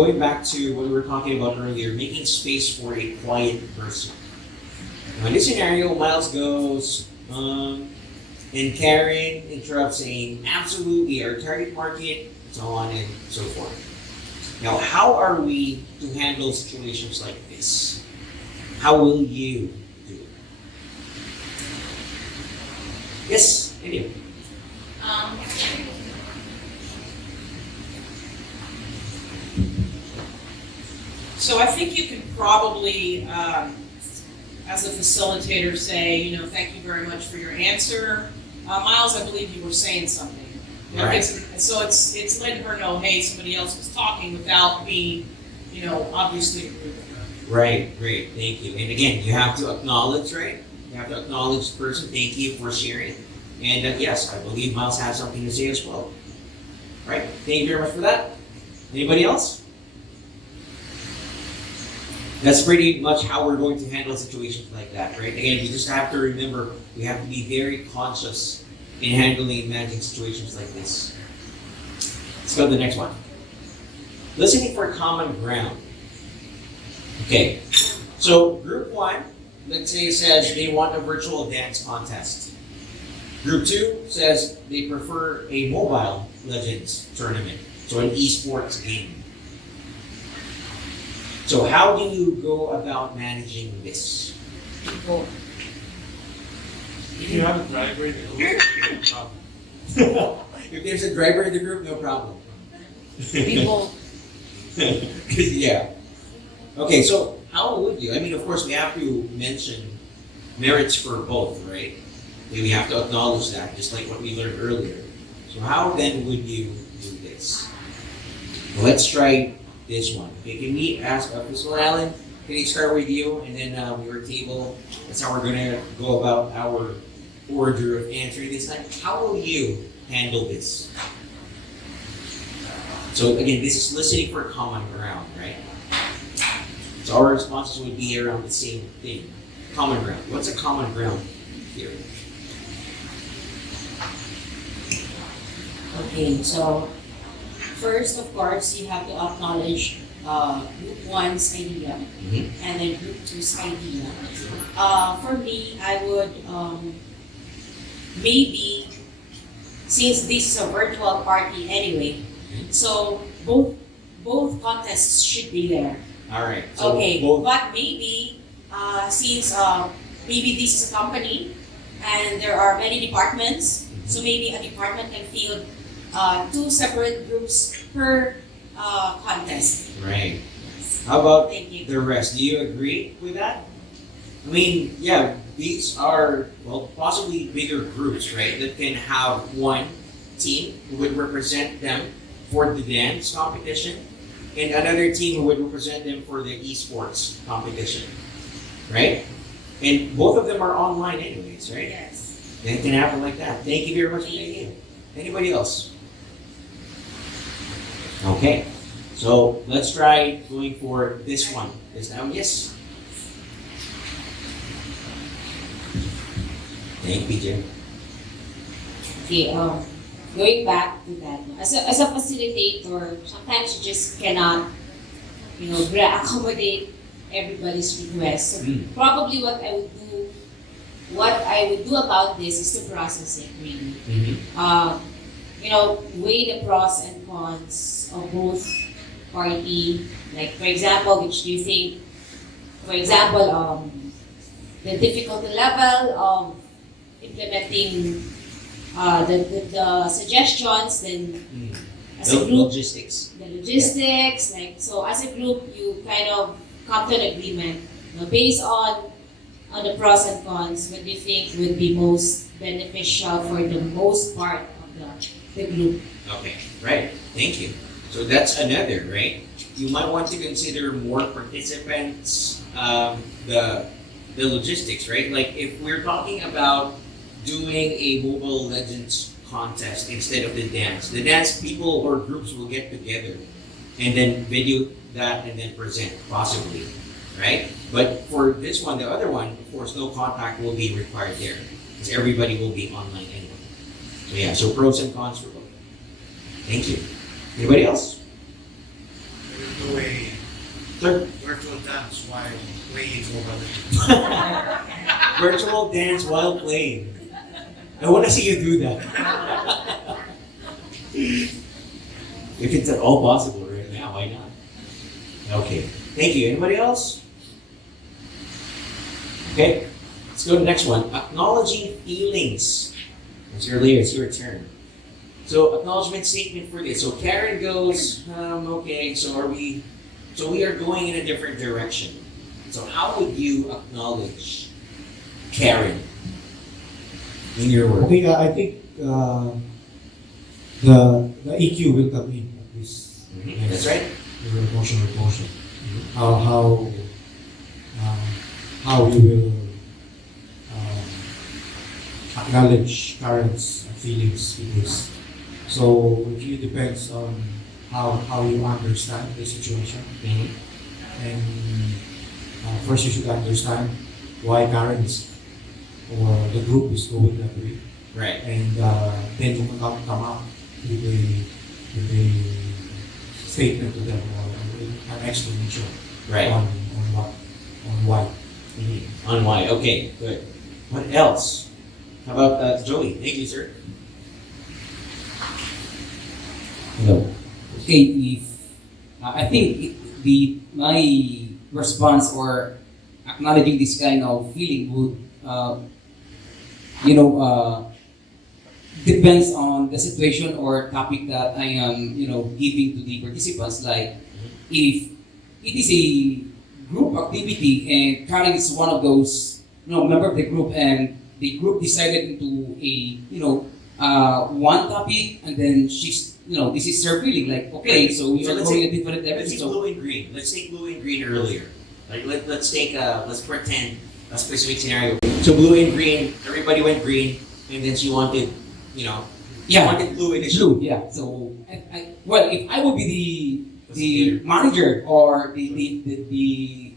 going back to what we were talking about earlier, making space for a quiet person. Now, in this scenario, Miles goes, and Karen interrupts saying, absolutely, our target market, so on and so forth. Now, how are we to handle situations like this? How will you do it? Yes, anyway. So I think you can probably, as a facilitator, say, thank you very much for your answer. Miles, I believe you were saying something. Right. So it's letting her know, hey, somebody else was talking without being, obviously rude. Right, great, thank you. And again, you have to acknowledge, right? You have to acknowledge the person, thank you for sharing. And yes, I believe Miles has something to say as well. Right, thank you very much for that. Anybody else? That's pretty much how we're going to handle situations like that, right? Again, we just have to remember, we have to be very conscious in handling and managing situations like this. Let's go to the next one. Listening for common ground. Okay, so group one, let's say, says they want a virtual dance contest. Group two says they prefer a mobile Legends tournament, so an esports game. So how do you go about managing this? People. If you have a driver in the group, no problem. If there's a driver in the group, no problem. People. Yeah. Okay, so how would you? I mean, of course, we have to mention merits for both, right? We have to acknowledge that, just like what we learned earlier. So how then would you do this? Well, let's try this one. Okay, can we ask Mr. Allen, can we start with you, and then your table, that's how we're gonna go about our order of answering this time. How will you handle this? So again, this is listening for common ground, right? So our responses would be around the same thing. Common ground. What's a common ground theory? Okay, so first, of course, you have to acknowledge group one's idea and then group two's idea. For me, I would maybe, since this is a virtual party anyway, so both contests should be there. All right. So Okay, both, but maybe since maybe this is a company and there are many departments, so maybe a department can field two separate groups per contest. right. How about Thank you. the rest? Do you agree with that? I mean, yeah, these are, well, possibly bigger groups, right? That can have one team who would represent them for the dance competition and another team who would represent them for the esports competition, right? And both of them are online anyways, right? Yes. And it can happen like that. Thank you very much for Thank that. you. Anybody else? Okay, so let's try going for this one. This now, yes. Thank you, Jim. Okay, going back to that, as a facilitator, sometimes you just cannot, accommodate everybody's request. So probably what I would do about this is to process it really. Weigh the pros and cons of both party. Like for example, which do you think? For example, the difficulty level of implementing the suggestions, then as a group, Logistics. the logistics, like so as a group you kind of come to an agreement based on the pros and cons, what do you think would be most beneficial for the most part of the group. Okay, right. Thank you. So that's another, right? You might want to consider more participants, the logistics, right? Like if we're talking about doing a Mobile Legends contest instead of the dance people or groups will get together and then video that and then present, possibly, right? But for this one, the other one, of course, no contact will be required there because everybody will be online anyway. So yeah, so pros and cons for both. Thank you. Anybody else? do a Sir? virtual dance while playing mobile. Virtual dance while playing. I want to see you do that. If it's at all possible right now, why not? Okay. Thank you. Anybody else? Okay. Let's go to the next one. Acknowledging feelings. It's your turn. So acknowledgement statement for this. So Karen goes, okay, so we are going in a different direction. So how would you acknowledge Karen in your work? Okay, I think the EQ will come in at this. That's right. The emotional quotient. How we will acknowledge Karen's feelings with this. So it really depends on how you understand the situation. And first you should understand why Karen is or the group is going that way. Right. And then you can come up with a statement to them or an explanation Right. on why. On why. Okay, good. What else? How about Joey? Thank you, sir. Hello. Okay, if I think my response or acknowledging this kind of feeling would, depends on the situation or topic that I am, giving to the participants. Like, if it is a group activity and Karen is one of those, member of the group, and the group decided into a, one topic, and then she's, this is her feeling. Like, okay, so we So are let's going say- in a different Let's direction. take So blue and green. Let's take blue and green earlier. Like let's pretend a specific scenario. So blue and green, everybody went green, and then she wanted, she Yeah. wanted blue initially. Blue, yeah. So, well, if I would be the manager or the team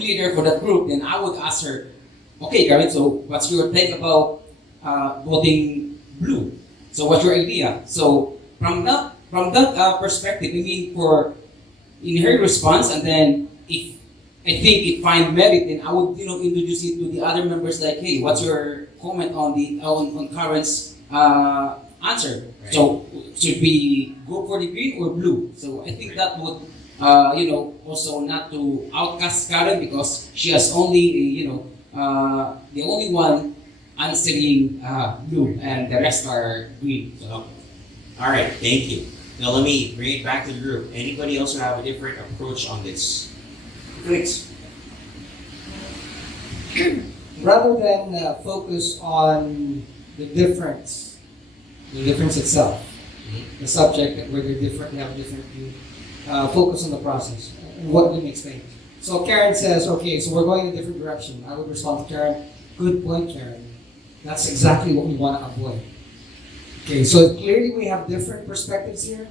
leader for that group, then I would ask her, okay, Karen, so what's your take about voting blue? So what's your idea? So from that perspective, I mean, in her response, and then if I think it find merit, then I would introduce it to the other members. Like, hey, what's your comment on Karen's answer? Right. So should we go for the green or blue? So I think that would also not to outcast Karen because she has only the only one answering blue and the rest are green. So. All right, thank you. Now let me bring it back to the group. Anybody else who have a different approach on this? Please. Rather than focus on the difference itself, the subject where they're different, they have a different view, focus on the process and what we explain. So Karen says, okay, so we're going in a different direction. I would respond to Karen, good point, Karen. That's exactly what we want to avoid. Okay, so clearly we have different perspectives here.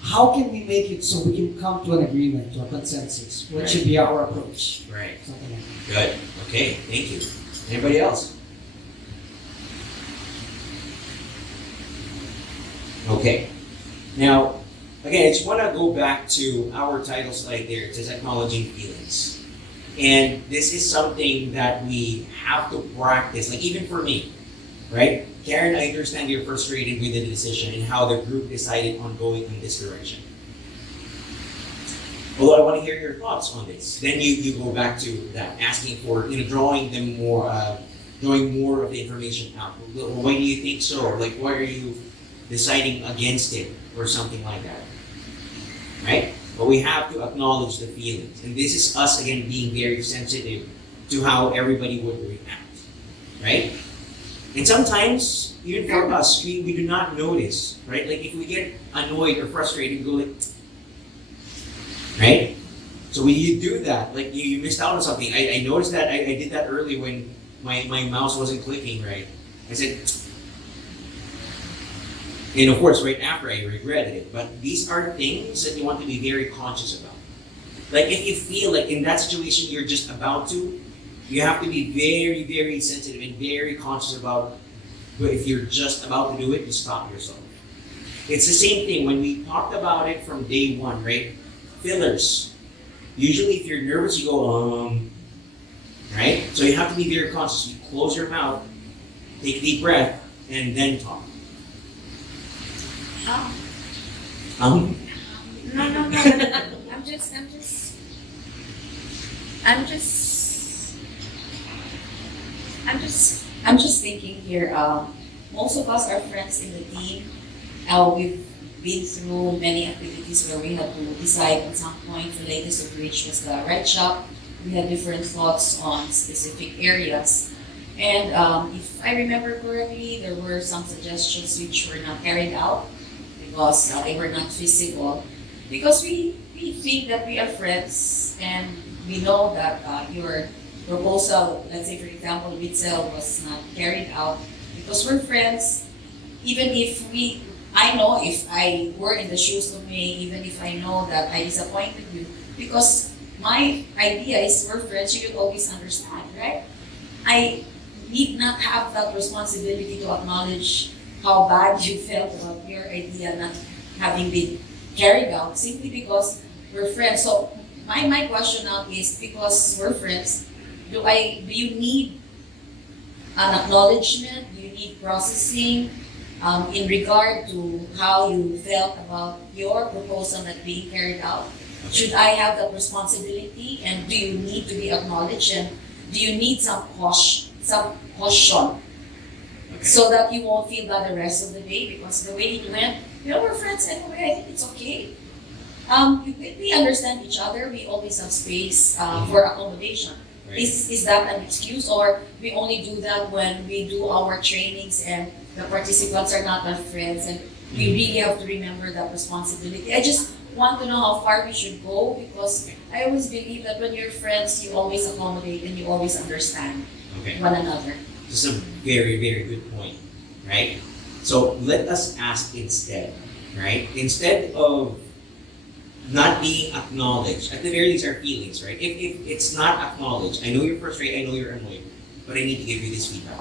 How can we make it so we can come to an agreement, to a consensus? What should be our approach? Right. Something like that. Good. Okay, thank you. Anybody else? Okay. Now, again, I just want to go back to our title slide there. It says acknowledging feelings. And this is something that we have to practice, like even for me, right? Karen, I understand you're frustrated with the decision and how the group decided on going in this direction. Although I want to hear your thoughts on this. Then you go back to that, asking for, drawing more of the information out. Well, why do you think so? Like, why are you deciding against it or something like that? Right? But we have to acknowledge the feelings. And this is us, again, being very sensitive to how everybody would react. Right? And sometimes, even for us, we do not notice, right? Like if we get annoyed or frustrated, we go like, right? So when you do that, like you missed out on something. I noticed that, I did that early when my mouse wasn't clicking right. I said, and of course, right after I regretted it. But these are things that you want to be very conscious about. Like if you feel like in that situation you're just about to, you have to be very, very sensitive and very conscious about, but if you're just about to do it, you stop yourself. It's the same thing when we talked about it from day one, right? fillers. Usually, if you're nervous, you go, right? So you have to be very conscious. You close your mouth, take a deep breath, and then talk. No, no, no, no. I'm just thinking here. Most of us are friends in the team. We've been through many activities where we had to decide at some point. The latest of which was the red shop. We had different thoughts on specific areas. And if I remember correctly, there were some suggestions which were not carried out because they were not feasible. Because we think that we are friends and we know that your proposal, let's say for example, Witzel was not carried out because we're friends. Even if I know if I were in the shoes of May, even if I know that I disappointed you, because my idea is we're friends, you will always understand, right? I need not have that responsibility to acknowledge how bad you felt about your idea not having been carried out simply because we're friends. So my question now is, because we're friends, do you need an acknowledgement? Do you need processing in regard to how you felt about your proposal not being carried out? Should I have that responsibility? And do you need to be acknowledged? And do you need some caution, so that you won't feel bad the rest of the day? Because the way it went, we're friends anyway. I think it's okay. We understand each other. We always have space for accommodation. Right. Is that an excuse, or we only do that when we do our trainings and the participants are not our friends, and we really have to remember that responsibility? I just want to know how far we should go, because I always believe that when you're friends, you always accommodate and you always understand one another. This is a very, very good point, right? So let us ask instead, right? Instead of not being acknowledged, at the very least our feelings, right? If it's not acknowledged, I know you're frustrated, I know you're annoyed, but I need to give you this feedback,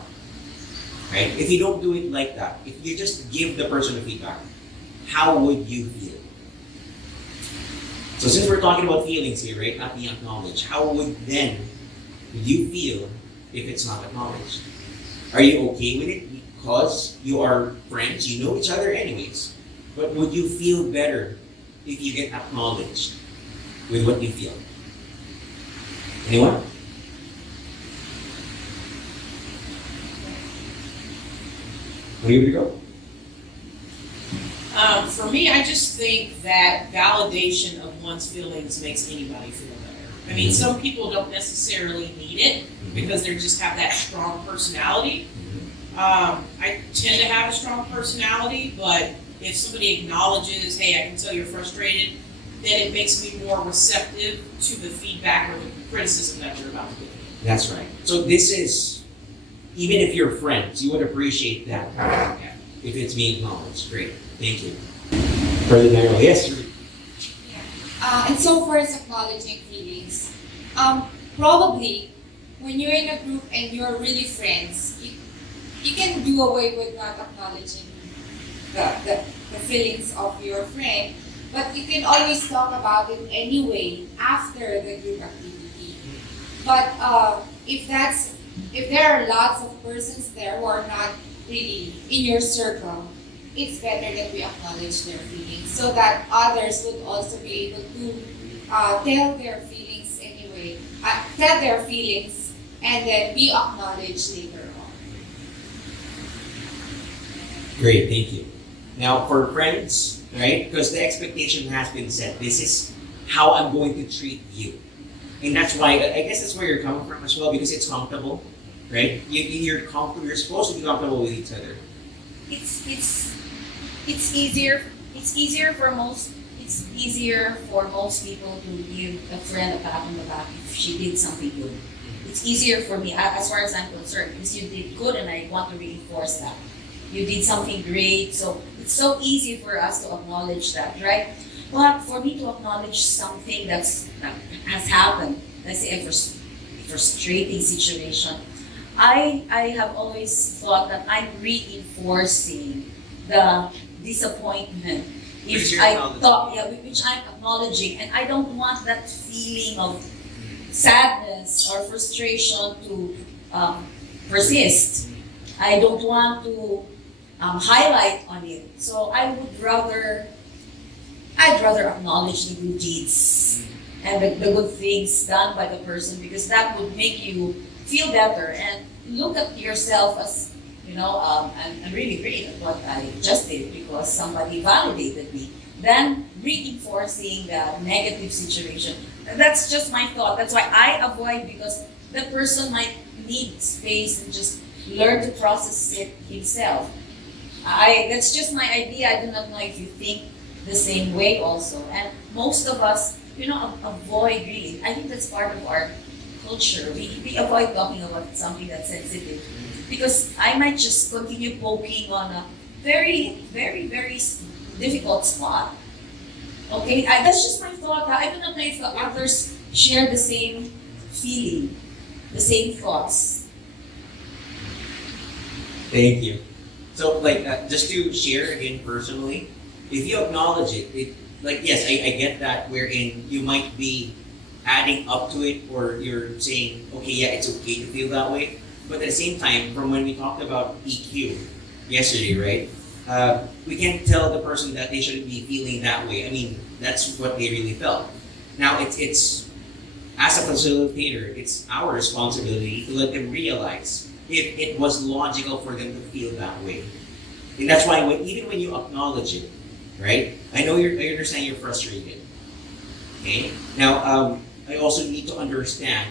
right? If you don't do it like that, if you just give the person the feedback, how would you feel? So since we're talking about feelings here, right, not being acknowledged, how would you feel if it's not acknowledged? Are you okay with it because you are friends, you know each other anyways? But would you feel better if you get acknowledged with what you feel? Anyone? Where do you go? For me, I just think that validation of one's feelings makes anybody feel better. I mean, some people don't necessarily need it because they just have that strong personality. I tend to have a strong personality, but if somebody acknowledges, hey, I can tell you're frustrated, then it makes me more receptive to the feedback or the criticism that you're about to give. That's right. So this is, even if you're friends, you would appreciate that if it's being acknowledged. Great. Thank you. Further narrow. Yes, sir. And so far as acknowledging feelings, probably when you're in a group and you're really friends, you can do away with not acknowledging the feelings of your friend, but you can always talk about it anyway after the group activity. But if there are lots of persons there who are not really in your circle, it's better that we acknowledge their feelings so that others would also be able to tell their feelings anyway, tell their feelings and then be acknowledged later on. Great, thank you. Now for friends, right? Because the expectation has been set. This is how I'm going to treat you. And that's why, I guess that's where you're coming from as well, because it's comfortable, right? You're comfortable, you're supposed to be comfortable with each other. It's easier for most people to give a friend a pat on the back if she did something good. It's easier for me as far as I'm concerned, because you did good and I want to reinforce that. You did something great, so it's so easy for us to acknowledge that, right? But for me to acknowledge something that has happened, let's say a frustrating situation, I have always thought that I'm reinforcing the disappointment if Which you're I acknowledging. thought, yeah, which I'm acknowledging, and I don't want that feeling of sadness or frustration to persist. I don't want to highlight on it. So I'd rather acknowledge the good deeds and the good things done by the person, because that would make you feel better and look at yourself as, I'm really great at what I just did because somebody validated me. Then reinforcing the negative situation. That's just my thought. That's why I avoid, because the person might need space and just learn to process it himself. That's just my idea. I do not know if you think the same way also. And most of us, avoid really. I think that's part of our culture. We avoid talking about something that's sensitive, because I might just continue poking on a very, very, very difficult spot. Okay, that's just my thought. I do not know if the others share the same feeling, the same thoughts. Thank you. So, just to share again personally, if you acknowledge it, yes, I get that, wherein you might be adding up to it, or you're saying, okay, yeah, it's okay to feel that way. But at the same time, from when we talked about EQ yesterday, right? We can't tell the person that they shouldn't be feeling that way. I mean, that's what they really felt. Now, it's as a facilitator, it's our responsibility to let them realize if it was logical for them to feel that way. And that's why even when you acknowledge it, right? I understand you're frustrated. Okay? Now, I also need to understand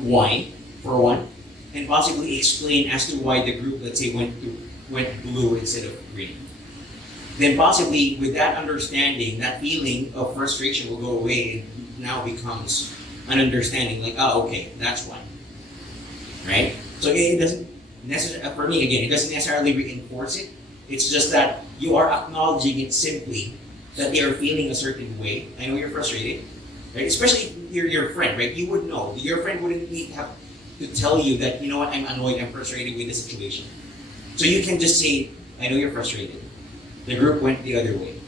why, for one, and possibly explain as to why the group, let's say, went blue instead of green. Then possibly with that understanding, that feeling of frustration will go away and now becomes an understanding like, oh, okay, that's why. Right? So it doesn't necessarily, for me again, it doesn't necessarily reinforce it. It's just that you are acknowledging it simply, that they are feeling a certain way. I know you're frustrated, right? Especially if you're your friend, right? You would know. Your friend wouldn't have to tell you that, you know what, I'm annoyed, I'm frustrated with the situation. So you can just say, I know you're frustrated. The group went the other way.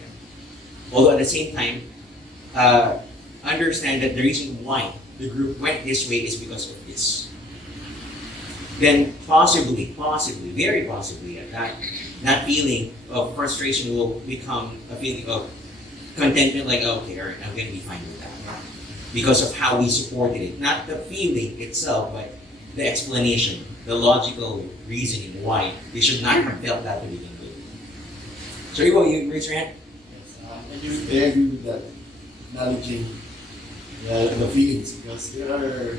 Although at the same time, understand that the reason why the group went this way is because of this. Then possibly, very possibly, that feeling of frustration will become a feeling of contentment, like, oh, okay, all right, I'm going to be fine with that. Because of how we supported it. Not the feeling itself, but the explanation, the logical reasoning why they should not have felt that to begin with. So, you raise your hand? Yes, I agree with that, acknowledging the feelings, because there are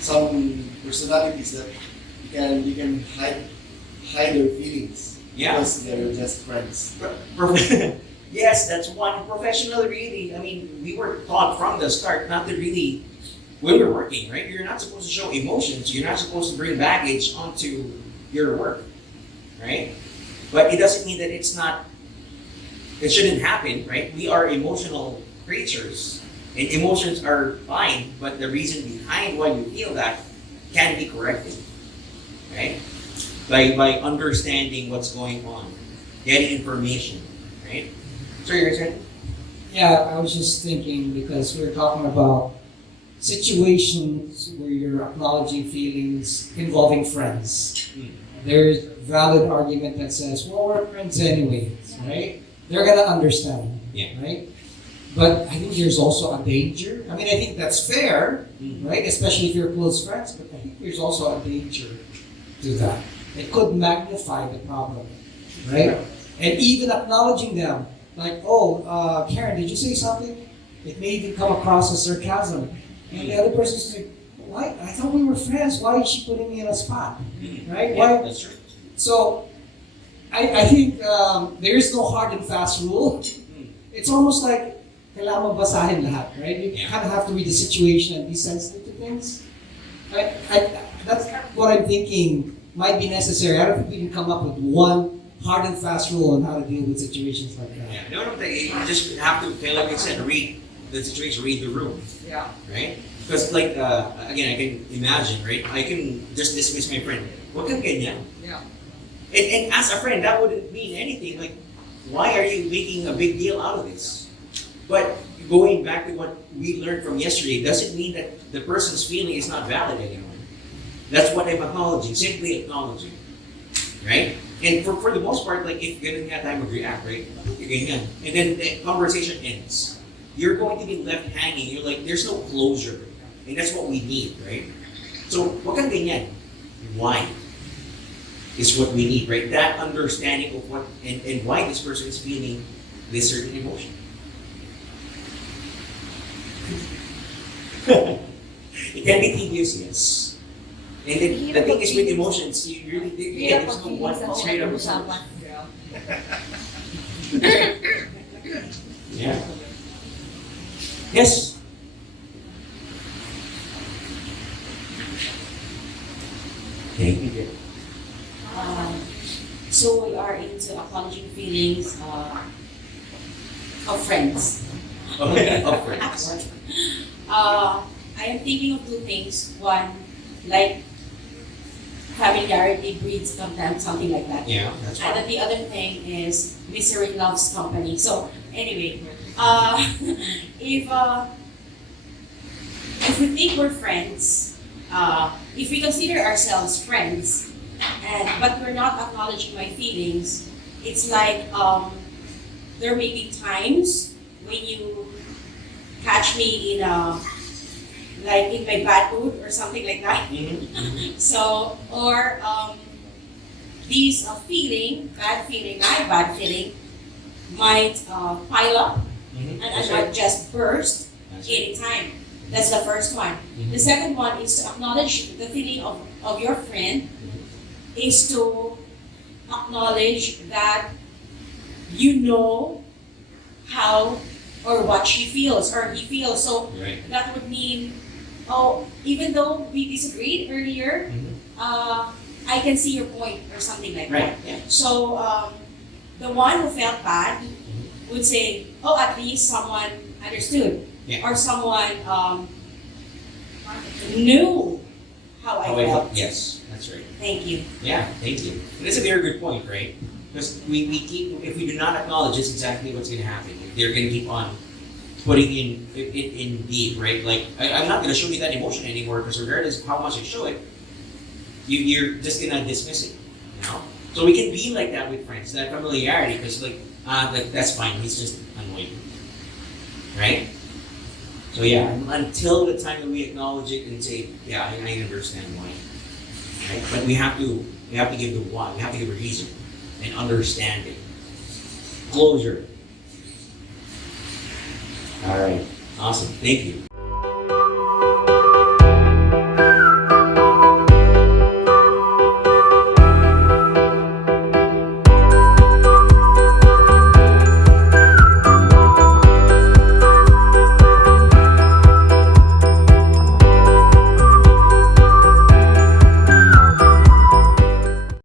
some personalities that you can hide their feelings, Yeah. because they're just friends. Yes, that's one. Professional, really. I mean, we were taught from the start not to really, when we're working, right? You're not supposed to show emotions. You're not supposed to bring baggage onto your work, right? But it doesn't mean that it shouldn't happen, right? We are emotional creatures, and emotions are fine, but the reason behind why you feel that can be corrected, right? By understanding what's going on, getting information, right? So you're saying? Yeah, I was just thinking, because we were talking about situations where you're acknowledging feelings involving friends. There's a valid argument that says, well, we're friends anyway, right? They're gonna understand, Yeah. right? But I think there's also a danger. I mean, I think that's fair, right? Especially if you're close friends, but I think there's also a danger to that. It could magnify the problem, right? And even acknowledging them, like, oh, Karen, did you say something? It may even come across as sarcasm. And the other person's like, why? I thought we were friends. Why is she putting me in a spot? Right? Yeah, Why? that's true. So, I think there is no hard and fast rule. It's almost like kailangan basahin lahat, right? You Yeah. kind of have to read the situation and be sensitive to things. That's what I'm thinking might be necessary. I don't think we can come up with one hard and fast rule on how to deal with situations like that. Yeah. No, you just have to, like I said, read the situation, read the room, Yeah. right? Because again, I can imagine, right? I can just dismiss my friend. What kang ganyan? Yeah. And as a friend, that wouldn't mean anything. Like, why are you making a big deal out of this? But going back to what we learned from yesterday doesn't mean that the person's feeling is not valid anymore. That's what I'm acknowledging, simply acknowledging. Right? And for the most part, like if ganun nga tayo mag-react, right? Ganyan. And then the conversation ends. You're going to be left hanging. You're like, there's no closure. And that's what we need, right? So, wag kang ganyan. Why? Is what we need, right? That understanding of what and why this person is feeling this certain emotion. It can be tedious, yes. And then the thing is with emotions, you really Hirap there's no pag-feelings one ang straight up pinag-uusapan. Yeah. Yes. Thank you. So we are into acknowledging feelings of friends. Okay, of friends. I am thinking of two things. One, like familiarity breeds contempt, something like that. Yeah, that's And right. then the other thing is misery loves company. So anyway, if we think we're friends, if we consider ourselves friends, but we're not acknowledging my feelings, it's like there may be times when you catch me in like in my bad mood or something like that. So, or these bad feeling, might pile up and That's not right. just burst That's right. anytime. That's the first one. The second one is to acknowledge the feeling of your friend, is to acknowledge that you know how or what she feels or he feels. So Right. that would mean, oh, even though we disagreed earlier, I can see your point or something like Right. that. Yeah. So the one who felt bad would say, oh, at least someone understood. Yeah. Or someone knew how I felt. Yes, that's right. Thank you. Yeah, thank you. And that's a very good point, right? Because we keep, if we do not acknowledge this, exactly what's going to happen. They're going to keep on putting in deep, right? Like, I'm not going to show you that emotion anymore because regardless of how much I show it, you're just going to dismiss it, you know? So we can be like that with friends, that familiarity, because like, that's fine, he's just annoyed, right? So yeah, until the time that we acknowledge it and say, yeah, I understand why. Right? But we have to give the why, we have to give a reason and understanding. Closure. All right, awesome, thank you.